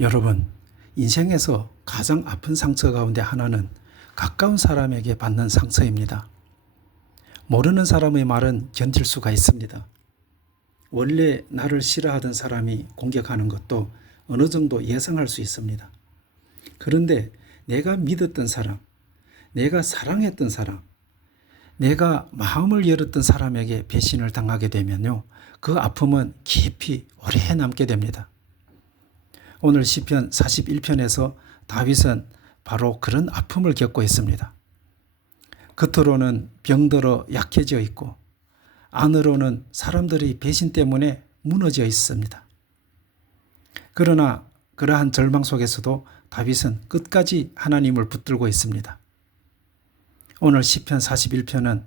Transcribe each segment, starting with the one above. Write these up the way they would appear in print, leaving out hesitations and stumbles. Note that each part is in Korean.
여러분, 인생에서 가장 아픈 상처 가운데 하나는 가까운 사람에게 받는 상처입니다. 모르는 사람의 말은 견딜 수가 있습니다. 원래 나를 싫어하던 사람이 공격하는 것도 어느 정도 예상할 수 있습니다. 그런데 내가 믿었던 사람, 내가 사랑했던 사람, 내가 마음을 열었던 사람에게 배신을 당하게 되면요, 그 아픔은 깊이 오래 남게 됩니다. 오늘 시편 41편에서 다윗은 바로 그런 아픔을 겪고 있습니다. 겉으로는 병들어 약해져 있고 안으로는 사람들의 배신 때문에 무너져 있습니다. 그러나 그러한 절망 속에서도 다윗은 끝까지 하나님을 붙들고 있습니다. 오늘 시편 41편은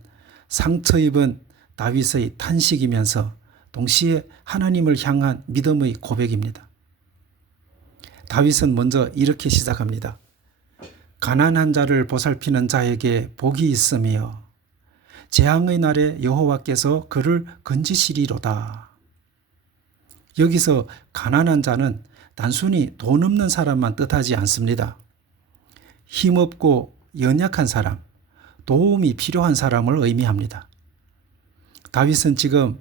상처 입은 다윗의 탄식이면서 동시에 하나님을 향한 믿음의 고백입니다. 다윗은 먼저 이렇게 시작합니다. 가난한 자를 보살피는 자에게 복이 있으며 재앙의 날에 여호와께서 그를 건지시리로다. 여기서 가난한 자는 단순히 돈 없는 사람만 뜻하지 않습니다. 힘없고 연약한 사람, 도움이 필요한 사람을 의미합니다. 다윗은 지금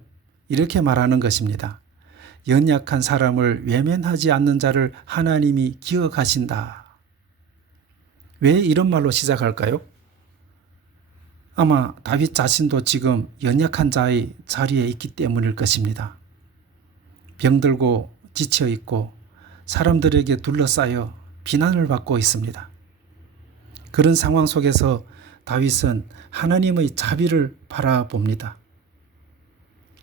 이렇게 말하는 것입니다. 연약한 사람을 외면하지 않는 자를 하나님이 기억하신다. 왜 이런 말로 시작할까요? 아마 다윗 자신도 지금 연약한 자의 자리에 있기 때문일 것입니다. 병들고 지쳐 있고 사람들에게 둘러싸여 비난을 받고 있습니다. 그런 상황 속에서 다윗은 하나님의 자비를 바라봅니다.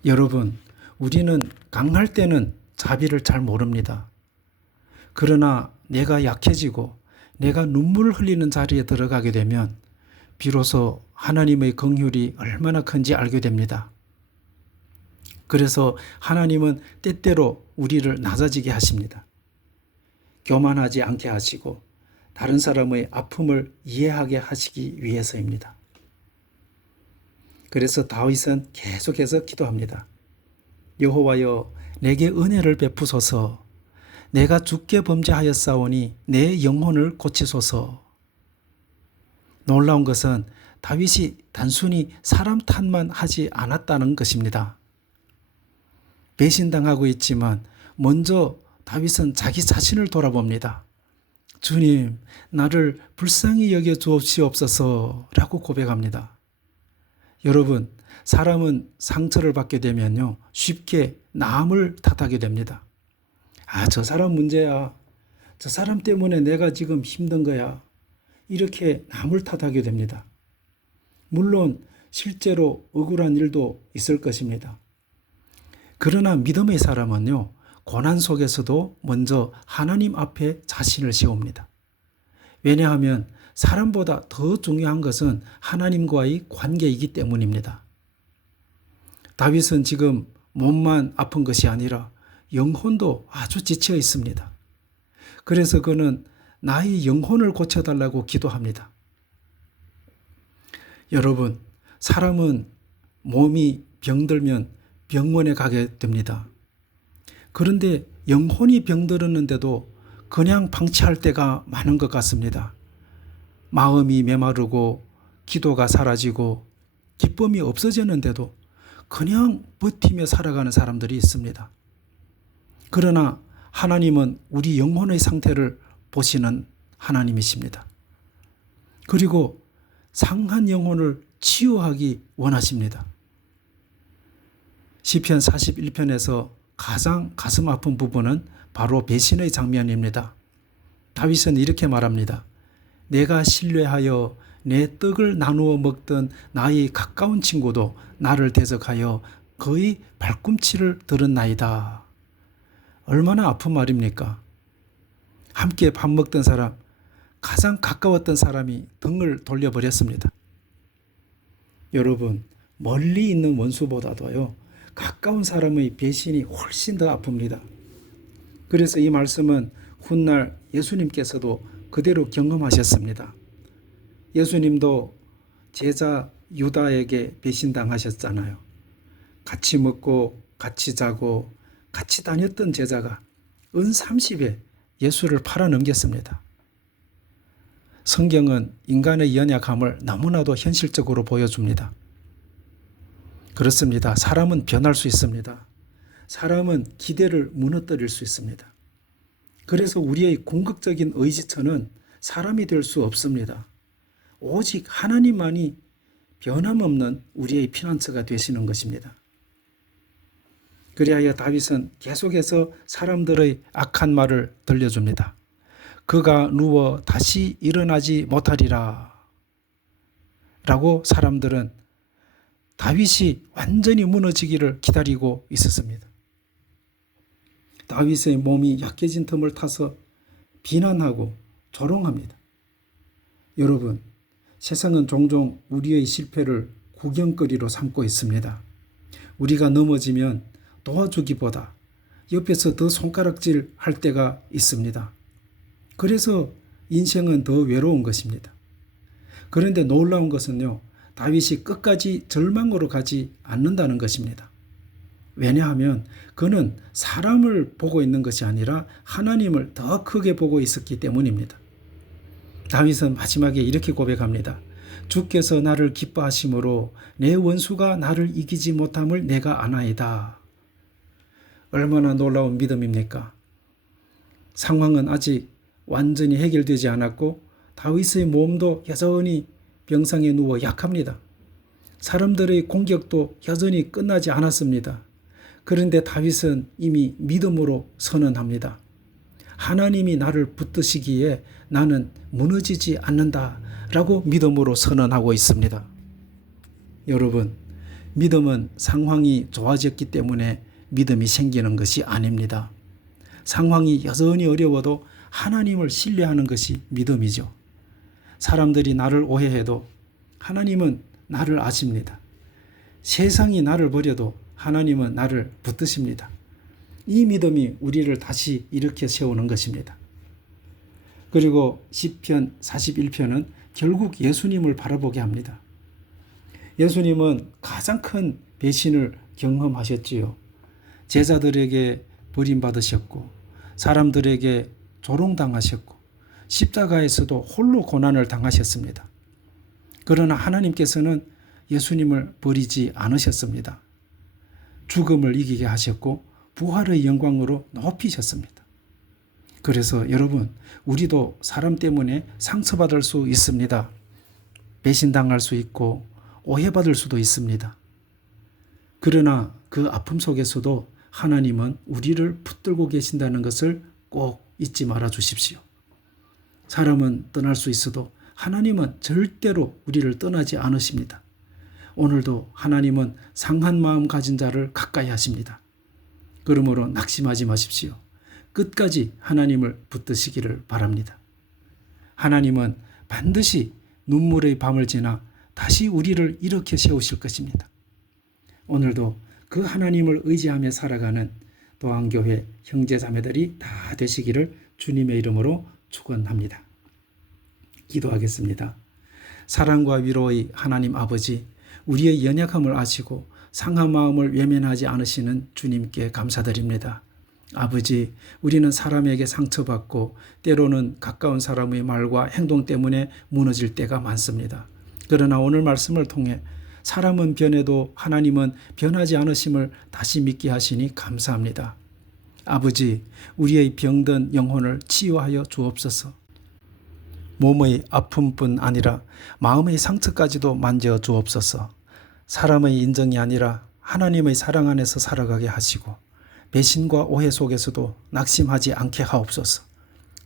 여러분, 우리는 강할 때는 자비를 잘 모릅니다. 그러나 내가 약해지고 내가 눈물을 흘리는 자리에 들어가게 되면 비로소 하나님의 긍휼이 얼마나 큰지 알게 됩니다. 그래서 하나님은 때때로 우리를 낮아지게 하십니다. 교만하지 않게 하시고 다른 사람의 아픔을 이해하게 하시기 위해서입니다. 그래서 다윗은 계속해서 기도합니다. 여호와여, 내게 은혜를 베푸소서. 내가 죽게 범죄하였사오니 내 영혼을 고치소서. 놀라운 것은 다윗이 단순히 사람 탓만 하지 않았다는 것입니다. 배신당하고 있지만 먼저 다윗은 자기 자신을 돌아봅니다. 주님, 나를 불쌍히 여겨 주옵시옵소서라고 고백합니다. 여러분, 사람은 상처를 받게 되면요, 쉽게 남을 탓하게 됩니다. 저 사람 문제야. 저 사람 때문에 내가 지금 힘든 거야. 이렇게 남을 탓하게 됩니다. 물론 실제로 억울한 일도 있을 것입니다. 그러나 믿음의 사람은요, 고난 속에서도 먼저 하나님 앞에 자신을 세웁니다. 왜냐하면 사람보다 더 중요한 것은 하나님과의 관계이기 때문입니다. 다윗은 지금 몸만 아픈 것이 아니라 영혼도 아주 지쳐 있습니다. 그래서 그는 나의 영혼을 고쳐달라고 기도합니다. 여러분, 사람은 몸이 병들면 병원에 가게 됩니다. 그런데 영혼이 병들었는데도 그냥 방치할 때가 많은 것 같습니다. 마음이 메마르고 기도가 사라지고 기쁨이 없어졌는데도 그냥 버티며 살아가는 사람들이 있습니다. 그러나 하나님은 우리 영혼의 상태를 보시는 하나님이십니다. 그리고 상한 영혼을 치유하기 원하십니다. 시편 41편에서 가장 가슴 아픈 부분은 바로 배신의 장면입니다. 다윗은 이렇게 말합니다. 내가 신뢰하여 내 떡을 나누어 먹던 나의 가까운 친구도 나를 대적하여 그의 발꿈치를 들었나이다. 얼마나 아픈 말입니까? 함께 밥 먹던 사람, 가장 가까웠던 사람이 등을 돌려버렸습니다. 여러분, 멀리 있는 원수보다도요, 가까운 사람의 배신이 훨씬 더 아픕니다. 그래서 이 말씀은 훗날 예수님께서도 그대로 경험하셨습니다. 예수님도 제자 유다에게 배신당하셨잖아요. 같이 먹고 같이 자고 같이 다녔던 제자가 은 30에 예수를 팔아넘겼습니다. 성경은 인간의 연약함을 너무나도 현실적으로 보여줍니다. 그렇습니다. 사람은 변할 수 있습니다. 사람은 기대를 무너뜨릴 수 있습니다. 그래서 우리의 궁극적인 의지처는 사람이 될 수 없습니다. 오직 하나님만이 변함없는 우리의 피난처가 되시는 것입니다. 그리하여 다윗은 계속해서 사람들의 악한 말을 들려줍니다. 그가 누워 다시 일어나지 못하리라 라고 사람들은 다윗이 완전히 무너지기를 기다리고 있었습니다. 다윗의 몸이 약해진 틈을 타서 비난하고 조롱합니다. 여러분, 세상은 종종 우리의 실패를 구경거리로 삼고 있습니다. 우리가 넘어지면 도와주기보다 옆에서 더 손가락질 할 때가 있습니다. 그래서 인생은 더 외로운 것입니다. 그런데 놀라운 것은요, 다윗이 끝까지 절망으로 가지 않는다는 것입니다. 왜냐하면 그는 사람을 보고 있는 것이 아니라 하나님을 더 크게 보고 있었기 때문입니다. 다윗은 마지막에 이렇게 고백합니다. 주께서 나를 기뻐하심으로 내 원수가 나를 이기지 못함을 내가 아나이다. 얼마나 놀라운 믿음입니까? 상황은 아직 완전히 해결되지 않았고 다윗의 몸도 여전히 병상에 누워 약합니다. 사람들의 공격도 여전히 끝나지 않았습니다. 그런데 다윗은 이미 믿음으로 선언합니다. 하나님이 나를 붙드시기에 나는 무너지지 않는다 라고 믿음으로 선언하고 있습니다. 여러분, 믿음은 상황이 좋아졌기 때문에 믿음이 생기는 것이 아닙니다. 상황이 여전히 어려워도 하나님을 신뢰하는 것이 믿음이죠. 사람들이 나를 오해해도 하나님은 나를 아십니다. 세상이 나를 버려도 하나님은 나를 붙드십니다. 이 믿음이 우리를 다시 일으켜 세우는 것입니다. 그리고 시편 41편은 결국 예수님을 바라보게 합니다. 예수님은 가장 큰 배신을 경험하셨지요. 제자들에게 버림받으셨고 사람들에게 조롱당하셨고 십자가에서도 홀로 고난을 당하셨습니다. 그러나 하나님께서는 예수님을 버리지 않으셨습니다. 죽음을 이기게 하셨고 부활의 영광으로 높이셨습니다. 그래서 여러분, 우리도 사람 때문에 상처받을 수 있습니다. 배신당할 수 있고 오해받을 수도 있습니다. 그러나 그 아픔 속에서도 하나님은 우리를 붙들고 계신다는 것을 꼭 잊지 말아 주십시오. 사람은 떠날 수 있어도 하나님은 절대로 우리를 떠나지 않으십니다. 오늘도 하나님은 상한 마음 가진 자를 가까이 하십니다. 그러므로 낙심하지 마십시오. 끝까지 하나님을 붙드시기를 바랍니다. 하나님은 반드시 눈물의 밤을 지나 다시 우리를 일으켜 세우실 것입니다. 오늘도 그 하나님을 의지하며 살아가는 도안교회 형제자매들이 다 되시기를 주님의 이름으로 축원합니다. 기도하겠습니다. 사랑과 위로의 하나님 아버지, 우리의 연약함을 아시고 상한 마음을 외면하지 않으시는 주님께 감사드립니다. 아버지, 우리는 사람에게 상처받고 때로는 가까운 사람의 말과 행동 때문에 무너질 때가 많습니다. 그러나 오늘 말씀을 통해 사람은 변해도 하나님은 변하지 않으심을 다시 믿게 하시니 감사합니다. 아버지, 우리의 병든 영혼을 치유하여 주옵소서. 몸의 아픔뿐 아니라 마음의 상처까지도 만져 주옵소서. 사람의 인정이 아니라 하나님의 사랑 안에서 살아가게 하시고 배신과 오해 속에서도 낙심하지 않게 하옵소서.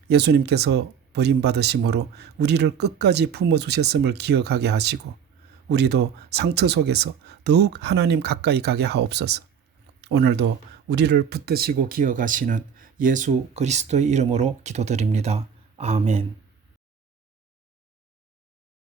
예수님께서 버림받으심으로 우리를 끝까지 품어주셨음을 기억하게 하시고 우리도 상처 속에서 더욱 하나님 가까이 가게 하옵소서. 오늘도 우리를 붙드시고 기억하시는 예수 그리스도의 이름으로 기도드립니다. 아멘.